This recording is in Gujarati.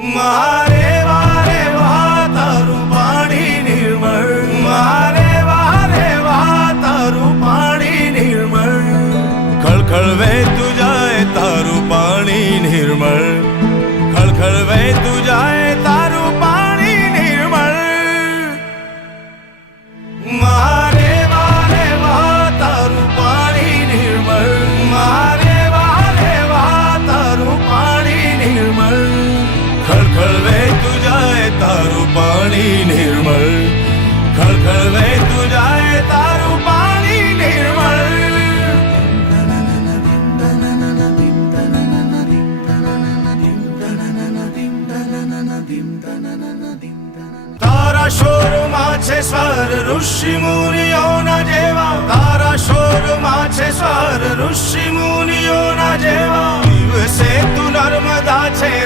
तुम्हारे પાણી નિર્મળ. ખળખળ વહેતું જાય તારું પાણી નિર્મળ. તારા શોરમાં છે સ્વર, ઋષિ મુનિઓના જેવા. તારા શોરમાં છે સ્વર, ઋષિ મુનિઓના જેવા. દિવસે તું નર્મદા છે